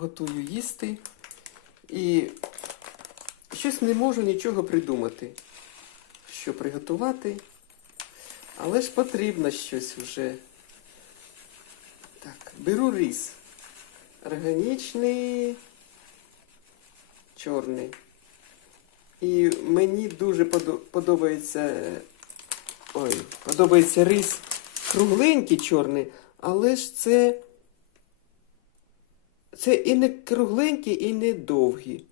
готую їсти і щось не можу нічого придумати, що приготувати. Але ж потрібно щось вже. Так, беру рис. Органічний, чорний. І мені дуже подобається. Ой, подобається рис кругленький чорний, але ж це. Це і не кругленький, і не довгий.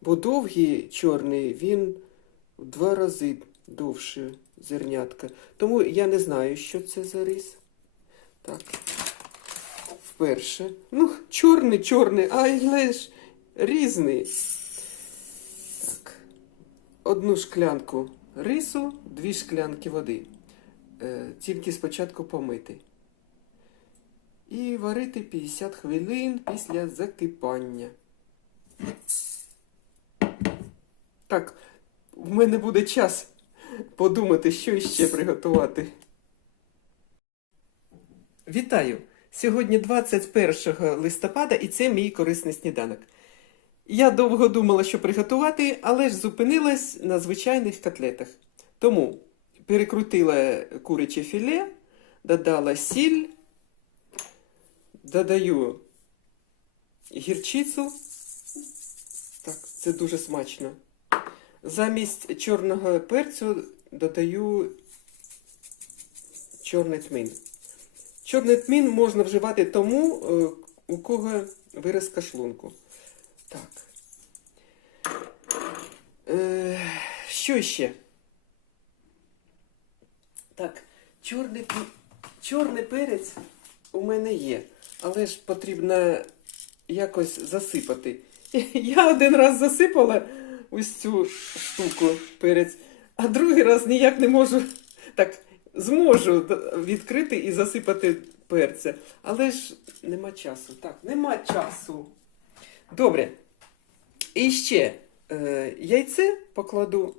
Бо довгий чорний, він в два рази довше зернятка. Тому я не знаю, що це за рис. Так. Вперше. Ну, чорний, чорний, але ж різний. Так. Одну шклянку рису, дві шклянки води. Е, тільки спочатку помити. І варити 50 хвилин після закипання. Так, в мене буде час подумати, що ще приготувати. Вітаю! Сьогодні 21 листопада і це мій корисний сніданок. Я довго думала, що приготувати, але ж зупинилась на звичайних котлетах. Тому перекрутила куряче філе, додала сіль, додаю гірчицю. Так, це дуже смачно. Замість чорного перцю додаю чорний тмин. Чорний тмін можна вживати тому, е, у кого виразка шлунку. Так. Е, що ще? Так, чорний, чорний перець у мене є, але ж потрібно якось засипати. Я один раз засипала ось цю штуку перець, а другий раз ніяк не можу так зможу відкрити і засипати перця. Але ж нема часу. Так, нема часу. Добре. І ще е, яйце покладу.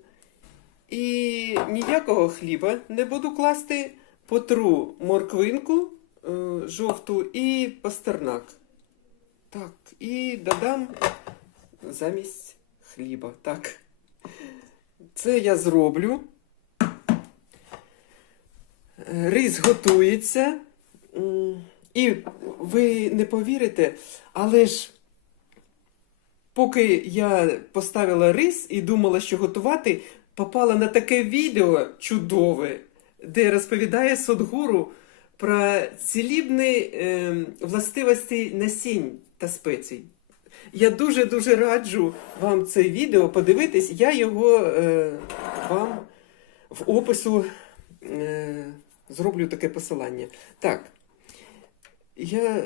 І ніякого хліба не буду класти. Потру морквинку жовту і пастернак. Так, і додам замість хліба. Так. Це я зроблю. Е, Рис готується. І ви не повірите, але ж поки я поставила рис і думала, що готувати, попала на таке відео чудове, де розповідає Содгуру про цілібні е, властивості насінь та спецій. Я дуже-дуже раджу вам це відео подивитись. Я його е, вам в опису е, зроблю таке посилання. Так, я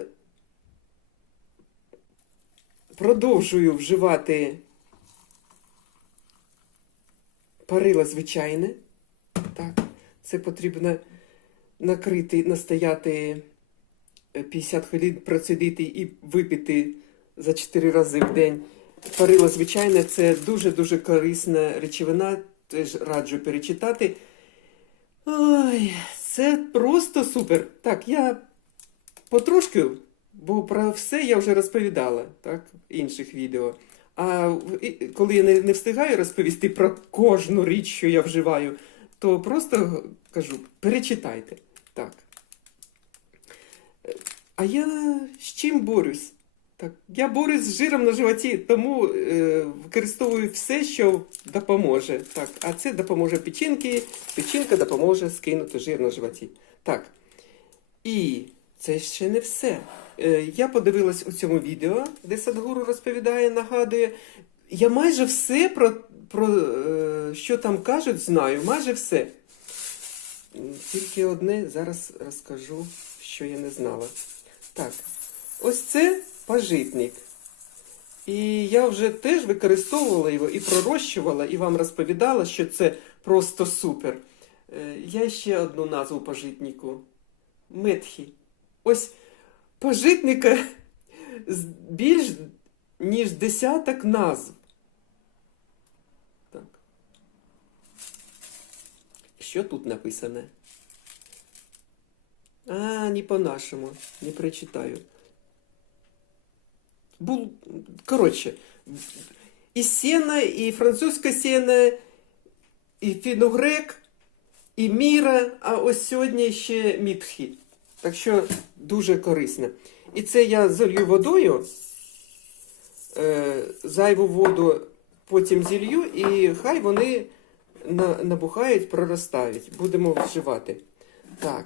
продовжую вживати парила звичайне. Так, це потрібно накрити, настояти е, 50 хвилин, процедити і випити за 4 рази в день. Парило звичайне це дуже-дуже корисна речовина, теж раджу перечитати. Ой, це просто супер. Так, я потрошки, бо про все я вже розповідала так, в інших відео. А коли я не встигаю розповісти про кожну річ, що я вживаю, то просто кажу, перечитайте. Так. А я з чим борюсь? Так, я борюсь з жиром на животі, тому е, використовую все, що допоможе. Так, а це допоможе печінки, печінка допоможе скинути жир на животі. Так. І це ще не все. Е, я подивилась у цьому відео, де Садгуру розповідає, нагадує. Я майже все про, про е, що там кажуть, знаю, майже все. Тільки одне зараз розкажу, що я не знала. Так, ось це пажитник. І я вже теж використовувала його і пророщувала, і вам розповідала, що це просто супер. Е, Я ще одну назву пажитнику. Метхі. Ось пажитника більш ніж десяток назв. Що тут написане? А, не по-нашому. Не прочитаю. Бул... Коротше, і сіна, і французька сіна, і фіногрек, і міра, а ось сьогодні ще мітхі. Так що дуже корисне. І це я залью водою, е, зайву воду потім зілью, і хай вони набухають, проростають. Будемо вживати. Так.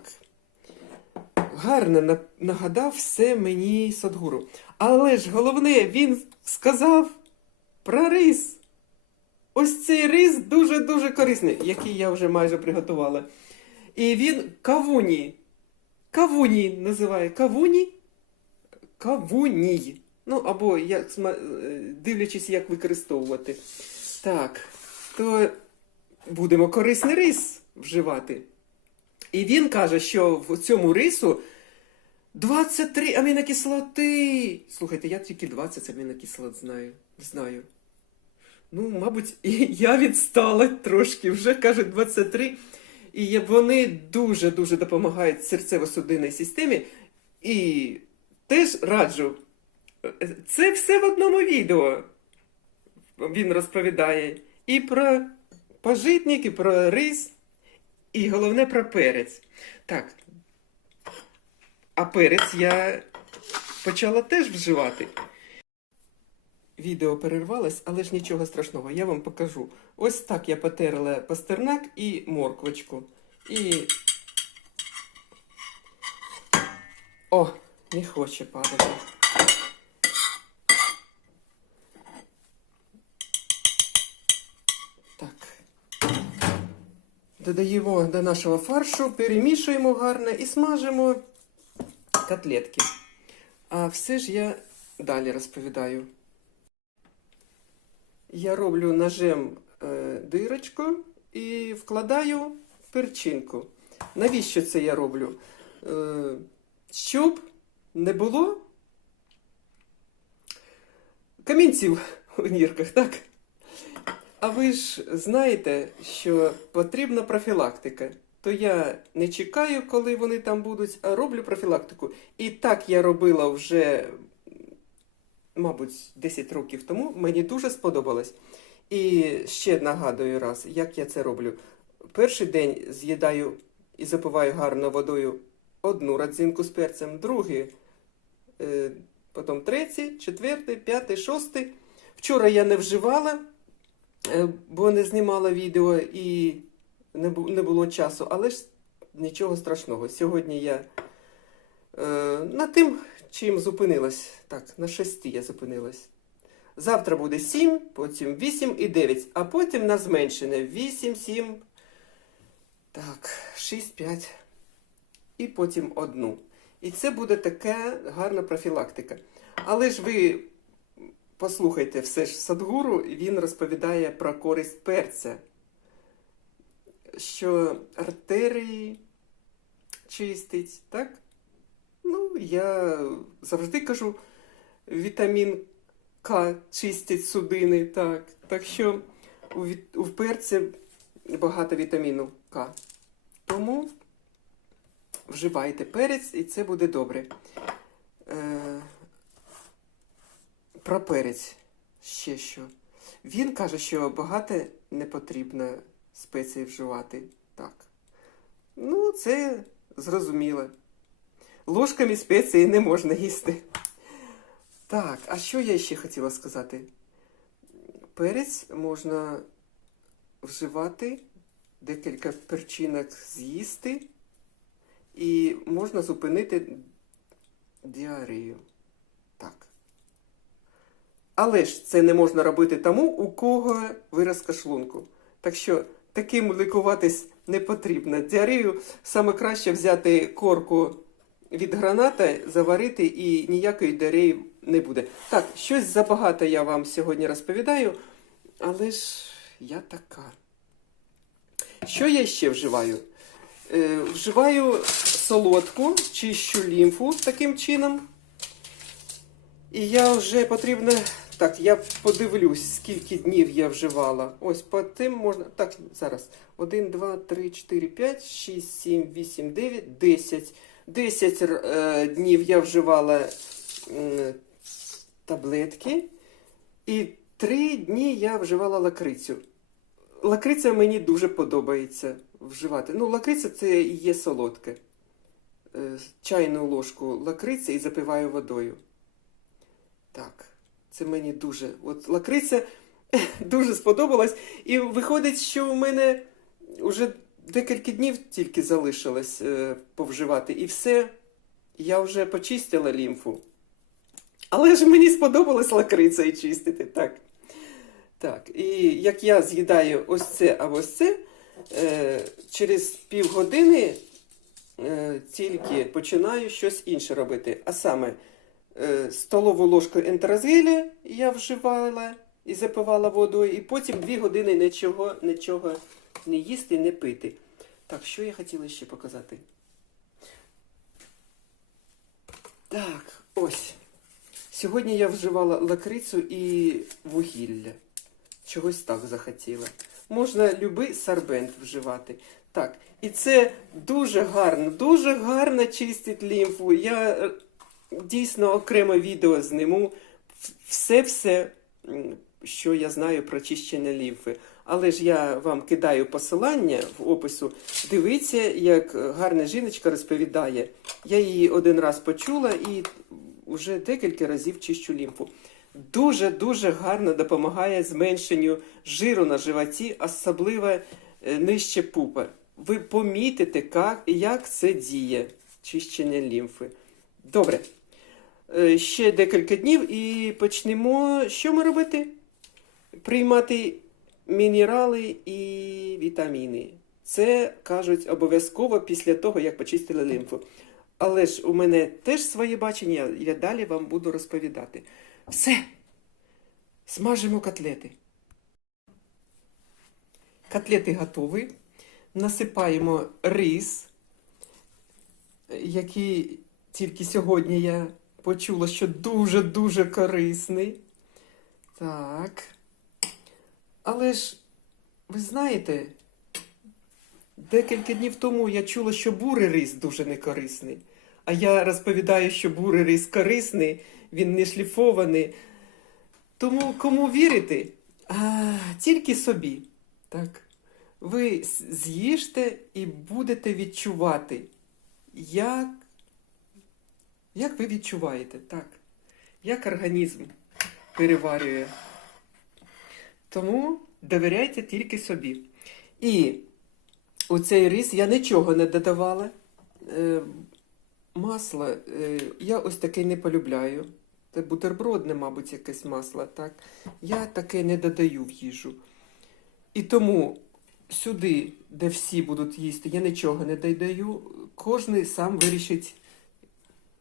Гарно нагадав все мені Садгуру. Але ж головне, він сказав про рис. Ось цей рис дуже-дуже корисний, який я вже майже приготувала. І він кавуні. Кавуні називає кавуні. Кавуній. Ну, або як, е, дивлячись, як використовувати. Так, то будемо корисний рис вживати. І він каже, що в цьому рису 23 амінокислоти. Слухайте, я тільки 20 амінокислот знаю. знаю. Ну, мабуть, і я відстала трошки, вже каже 23. І вони дуже-дуже допомагають серцево-судинній системі. І теж раджу. Е, Це все в одному відео. Він розповідає і про пожитник, і про рис, і головне про перець. Так. А перець я почала теж вживати. Відео перервалось, але ж нічого страшного, я вам покажу. Ось так я потерла пастернак і морквочку. І. О, не хоче падати. Так. Додаємо до нашого фаршу, перемішуємо гарно і смажимо котлетки. А все ж я далі розповідаю. Я роблю ножем е, дирочку і вкладаю перчинку. Навіщо це я роблю? Е, щоб не було камінців у нірках, так? А ви ж знаєте, що потрібна профілактика. То я не чекаю, коли вони там будуть, а роблю профілактику. І так я робила вже, мабуть, 10 років тому. Мені дуже сподобалось. І ще нагадую раз, як я це роблю. Перший день з'їдаю і запиваю гарно водою одну родзинку з перцем, другий, е, потім третій, четвертий, п'ятий, шостий. Вчора я не вживала, бо не знімала відео і не, було часу, але ж нічого страшного. Сьогодні я е, на тим, чим зупинилась. Так, на шести я зупинилась. Завтра буде 7, потім 8 і 9, а потім на зменшене 8, 7, так, 6, 5 і потім одну. І це буде така гарна профілактика. Але ж ви послухайте все ж Садгуру, він розповідає про користь перця, що артерії чистить, так? Ну, я завжди кажу, вітамін К чистить судини, так. Так що у, у перці багато вітаміну К. Тому вживайте перець, і це буде добре. Е, про перець ще що. Він каже, що багато не потрібно спецій вживати. Так. Ну, це зрозуміло. Ложками спеції не можна їсти. Так, а що я ще хотіла сказати? Перець можна вживати, декілька перчинок з'їсти, і можна зупинити діарею. Так. Але ж це не можна робити тому, у кого виразка шлунку. Так що таким лікуватись не потрібно. Діарею саме краще взяти корку від граната, заварити і ніякої діареї не буде. Так, щось забагато я вам сьогодні розповідаю, але ж я така. Що я ще вживаю? Е, вживаю солодку, чищу лімфу таким чином. І я вже потрібно. Так, я подивлюсь, скільки днів я вживала. Ось по тим можна. Так, зараз. 1, 2, 3, 4, 5, 6, 7, 8, 9, 10. 10 е, днів я вживала м, таблетки. І три дні я вживала лакрицю. Лакриця мені дуже подобається вживати. Ну, лакриця це і є солодке. Е, Чайну ложку лакриці і запиваю водою. Так, це мені дуже. От лакриця дуже сподобалась. І виходить, що у мене вже декілька днів тільки залишилось е, повживати. І все, я вже почистила лімфу. Але ж мені сподобалось лакрицею чистити, так. Так, і як я з'їдаю ось це або ось це, е, через півгодини е, тільки починаю щось інше робити. А саме столову ложку ентразиля я вживала і запивала водою, і потім дві години нічого, нічого не їсти, не пити. Так, що я хотіла ще показати? Так, ось. Сьогодні я вживала лакрицю і вугілля. Чогось так захотіла. Можна любий сорбент вживати. Так, і це дуже гарно, дуже гарно чистить лімфу. Я е, дійсно окремо відео зниму все-все, що я знаю про чищення лімфи. Але ж я вам кидаю посилання в опису. Дивіться, як гарна жіночка розповідає. Я її один раз почула і вже декілька разів чищу лімфу. Дуже-дуже гарно допомагає зменшенню жиру на животі, особливо е, нижче пупа. Ви помітите, як це діє, чищення лімфи. Добре. Е, Ще декілька днів і почнемо. Що ми робити? Приймати мінерали і вітаміни. Це кажуть обов'язково після того, як почистили лімфу. Але ж у мене теж своє бачення, я далі вам буду розповідати. Все. Смажимо котлети. Котлети готові. Насипаємо рис, який тільки сьогодні я почула, що дуже-дуже корисний. Так. Але ж, ви знаєте, декілька днів тому я чула, що бурий рис дуже некорисний. А я розповідаю, що бурий рис корисний, він не шліфований. Тому кому вірити? А, тільки собі. Так. Ви з'їжте і будете відчувати, як, як ви відчуваєте, так, як організм переварює. Тому довіряйте тільки собі. І у цей рис я нічого не додавала. Е, масло е, я ось таке не полюбляю. Це бутербродне, мабуть, якесь масло, так? Я таке не додаю в їжу. І тому сюди, де всі будуть їсти, я нічого не додаю. Кожен сам вирішить,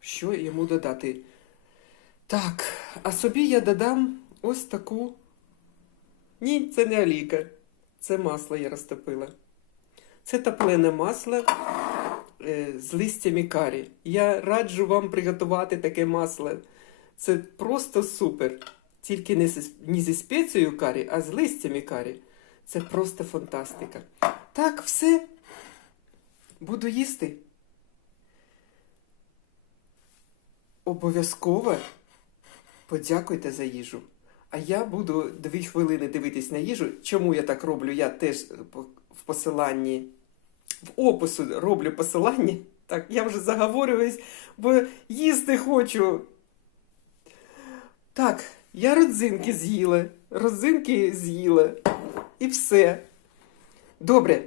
що йому додати. Так, а собі я додам ось таку. Ні, це не олійка. Це масло я розтопила. Це топлене масло е, з листями карі. Я раджу вам приготувати таке масло. Це просто супер. Тільки не зі спецією карі, а з листями карі. Це просто фантастика. Так, все. Буду їсти. Обов'язково подякуйте за їжу. А я буду дві хвилини дивитись на їжу. Чому я так роблю? Я теж е, в посиланні, в опису роблю посилання. Так, я вже заговорююсь, бо їсти хочу. Так, я родзинки з'їла. Родзинки з'їла. І все. Добре.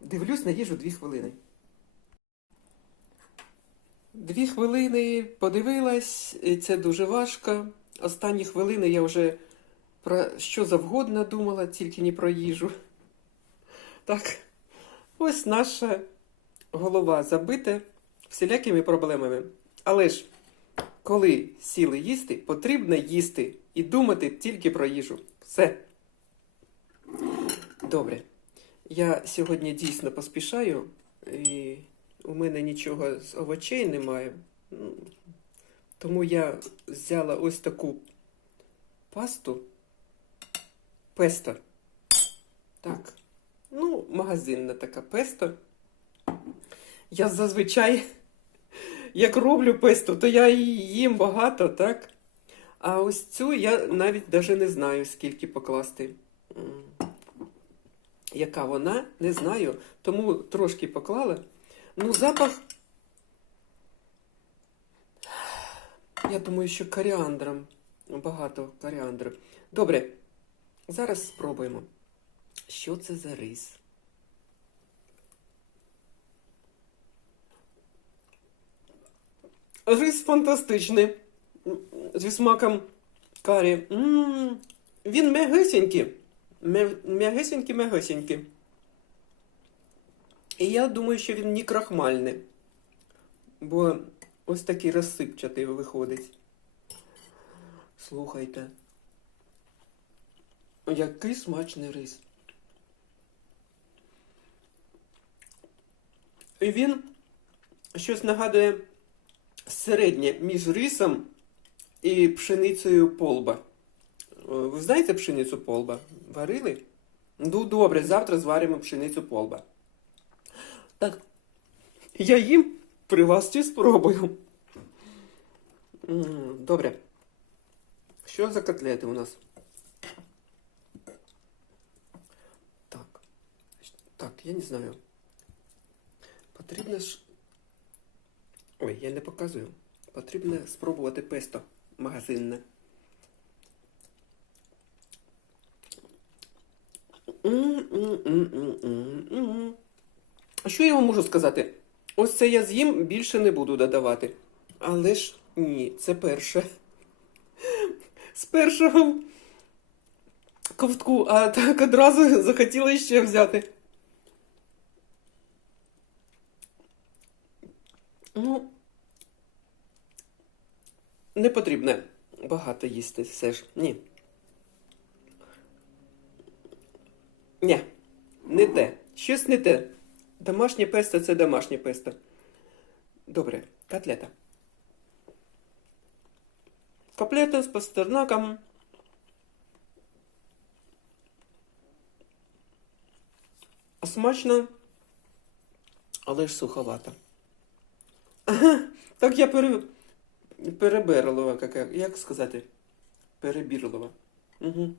Дивлюсь на їжу дві хвилини. Дві хвилини подивилась, і це дуже важко. Останні хвилини я вже про що завгодно думала, тільки не про їжу. Так, ось наша голова забита всілякими проблемами. Але ж, коли сіли їсти, потрібно їсти і думати тільки про їжу. Все. Добре. Я сьогодні дійсно поспішаю, і у мене нічого з овочей немає. Ну, Тому я взяла ось таку пасту песто. Так. Ну, магазинна така песто. Я зазвичай, як роблю песто, то я її їм багато, так? А ось цю я навіть даже не знаю, скільки покласти. Яка вона, не знаю. Тому трошки поклала. Ну, запах. Я думаю, що коріандром. Багато коріандру. Добре, зараз спробуємо. Що це за рис? Рис фантастичний. М, Зі смаком карі. М, Він м'ягесенький. М'я- М'ягесенький, м'ягесенький. І я думаю, що він не крахмальний. Бо ось такий розсипчатий виходить. Слухайте. Який смачний рис. І він щось нагадує середнє між рисом і пшеницею полба. Ви знаєте пшеницю полба? Варили? Ну, добре, завтра зваримо пшеницю полба. Я їм при вас чи спробую. Добре. Що за котлети у нас? Так. Так, я не знаю. Потрібно ж. Ой, я не показую. Потрібно спробувати песто магазинне. А що я вам можу сказати? Ось це я з'їм, більше не буду додавати. Але ж ні, це перше. З першого ковтку, а так одразу захотіла ще взяти. Ну, не потрібно багато їсти все ж. Ні. Ні, не те. Щось не те. Домашнє песто це домашнє песто. Добре, котлета. Котлета з пастернаком. Смачно, але ж суховато. Так я пере... переберлова, як, сказати? Перебірлова. Угу.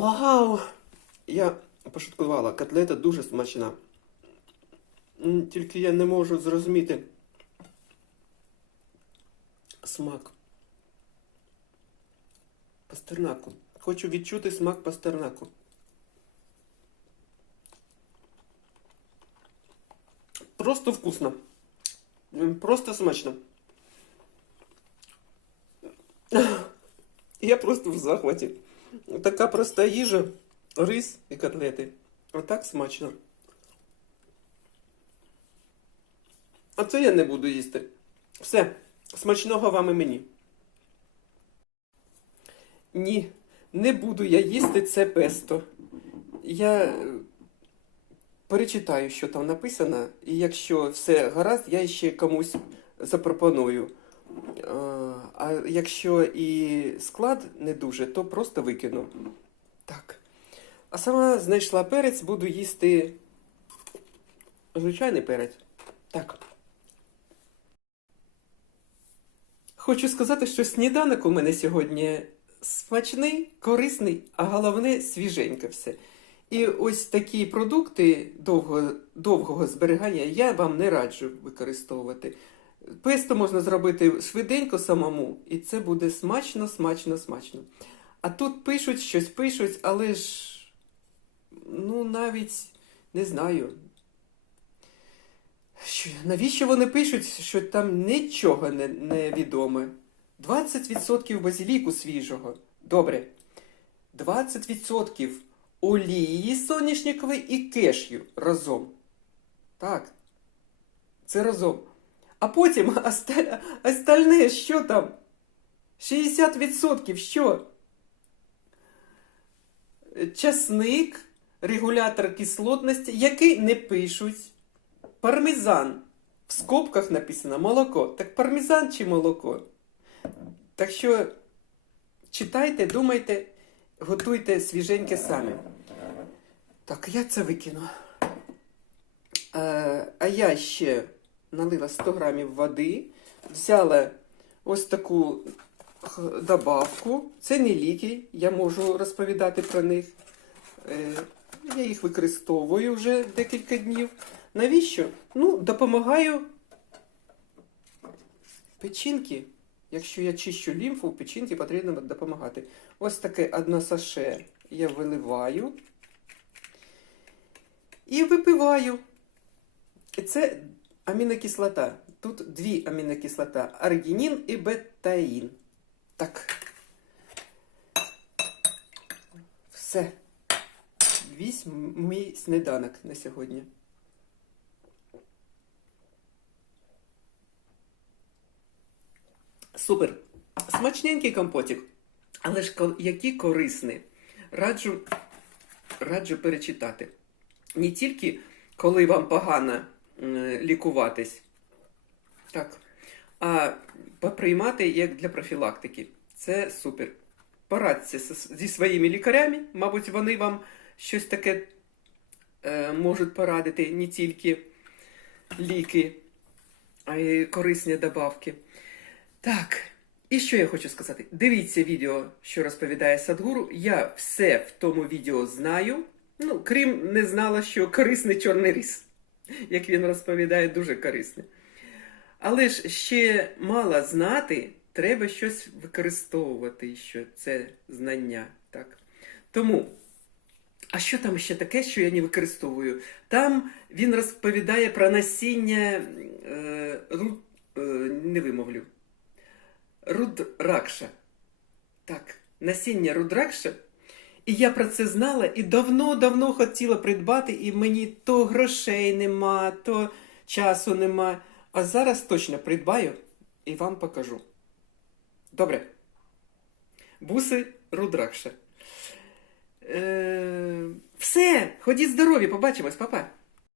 Вау! Я пошуткувала, котлета дуже смачна. Тільки я не можу зрозуміти смак. Пастернаку. Хочу відчути смак пастернаку. Просто вкусно. Просто смачно. Я просто в захваті. Така проста їжа, рис і котлети. Отак смачно. А це я не буду їсти. Все, смачного вам і мені. Ні, не буду я їсти це песто. Я е, перечитаю, що там написано, і якщо все гаразд, я ще комусь запропоную. А якщо і склад не дуже, то просто викину. Так. А сама знайшла перець, буду їсти звичайний перець. Так. Хочу сказати, що сніданок у мене сьогодні смачний, корисний, а головне свіженьке все. І ось такі продукти довго, довгого зберігання я вам не раджу використовувати. Песто можна зробити швиденько самому, і це буде смачно, смачно, смачно. А тут пишуть, щось пишуть, але ж, ну, навіть не знаю. Що, навіщо вони пишуть, що там нічого не, не відоме? 20% базиліку свіжого. Добре. 20% олії соняшникової і кешю разом. Так. Це разом. А потім оста- остальне, що там? 60% що? Часник, регулятор кислотності, який не пишуть. Пармезан. В скобках написано молоко. Так пармезан чи молоко? Так що читайте, думайте, готуйте свіженьке самі. Так, я це викину. Е, а я ще налила 100 грамів води, взяла ось таку добавку. Це не ліки, я можу розповідати про них. Е, я їх використовую вже декілька днів. Навіщо? Ну, допомагаю печінки. Якщо я чищу лімфу, печінки потрібно допомагати. Ось таке одне саше я виливаю і випиваю. Це амінокислота. Тут дві амінокислота: аргінін і бетаїн. Так. Все. Весь м- мій сніданок на сьогодні. Супер. Смачненький компотик. Але ж який корисний. Раджу, раджу перечитати. Не тільки коли вам погано лікуватись, так, а поприймати як для профілактики. Це супер. Порадьте зі- своїми лікарями, мабуть, вони вам щось таке е, можуть порадити, не тільки ліки, а й корисні добавки. Так, і що я хочу сказати? Дивіться відео, що розповідає Садгуру. Я все в тому відео знаю. Ну, крім не знала, що корисний чорний рис, як він розповідає, дуже корисний. Але ж ще мало знати, треба щось використовувати, що це знання. Так. Тому, а що там ще таке, що я не використовую? Там він розповідає про насіння е, ру, е, не вимовлю. Рудракша. Так, насіння рудракша. І я про це знала і давно-давно хотіла придбати, і мені то грошей нема, то часу нема. А зараз точно придбаю і вам покажу. Добре. Буси рудракша. Е, все, ходіть здорові, побачимось, папа.